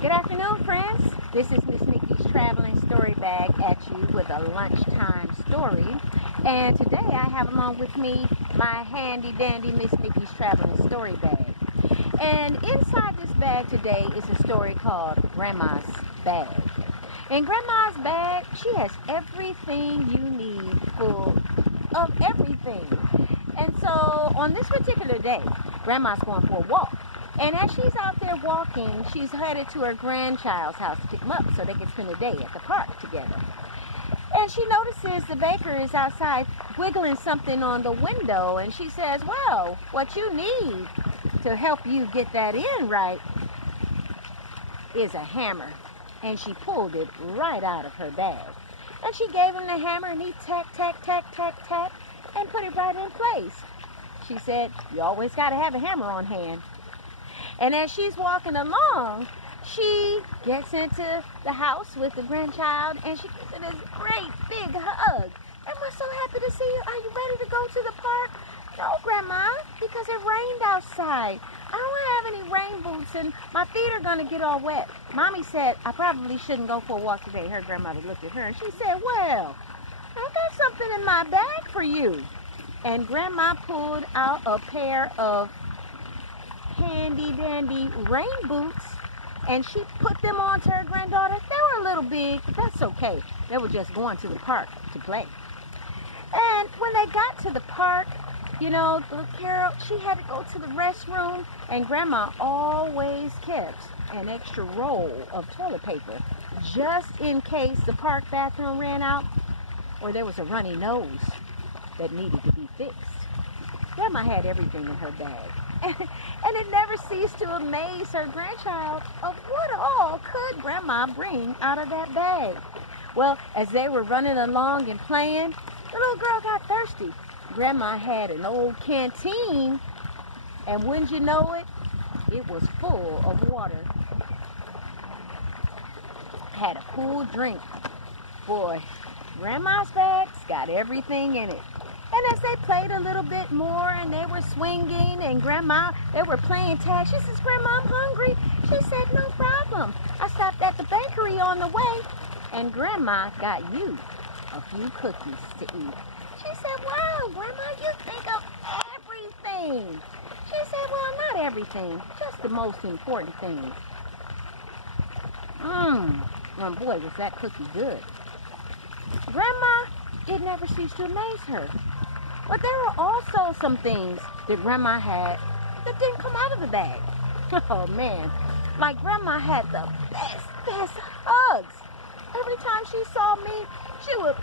Good afternoon, friends. This is Miss Nikki's Traveling Story Bag at you with a lunchtime story. And today I have along with me my handy dandy Miss Nikki's Traveling Story Bag. And inside this bag today is a story called Grandma's Bag. In Grandma's bag, she has everything you need, full of everything. And so on this particular day, Grandma's going for a walk. And as she's out there walking, she's headed to her grandchild's house to pick them up so they can spend the day at the park together. And she notices the baker is outside wiggling something on the window, and she says, well, what you need to help you get that in right is a hammer. And she pulled it right out of her bag. And she gave him the hammer, and he tack, tack, tack, tack, tack, and put it right in place. She said, you always got to have a hammer on hand. And as she's walking along, she gets into the house with the grandchild, and she gives her this great big hug. Grandma's so happy to see you. Are you ready to go to the park? No, Grandma, because it rained outside. I don't have any rain boots, and my feet are going to get all wet. Mommy said I probably shouldn't go for a walk today. Her grandmother looked at her, and she said, well, I got something in my bag for you. And Grandma pulled out a pair of handy dandy rain boots, and she put them on to her granddaughter. They were a little big, but that's okay. They were just going to the park to play. And when they got to the park, you know, little Carol, she had to go to the restroom, and Grandma always kept an extra roll of toilet paper just in case the park bathroom ran out or there was a runny nose that needed to be fixed. Grandma had everything in her bag. And it never ceased to amaze her grandchild of what all could Grandma bring out of that bag. Well, as they were running along and playing, the little girl got thirsty. Grandma had an old canteen, and wouldn't you know it, it was full of water. Had a cool drink. Boy, Grandma's bag's got everything in it. And as they played a little bit more, and they were swinging, and Grandma, they were playing tag. She says, Grandma, I'm hungry. She said, no problem. I stopped at the bakery on the way, and Grandma got you a few cookies to eat. She said, wow, Grandma, you think of everything. She said, well, not everything, just the most important things. Oh boy, was that cookie good. Grandma, it never ceased to amaze her. But there were also some things that Grandma had that didn't come out of the bag. Oh, man. Like Grandma had the best hugs. Every time she saw me, she would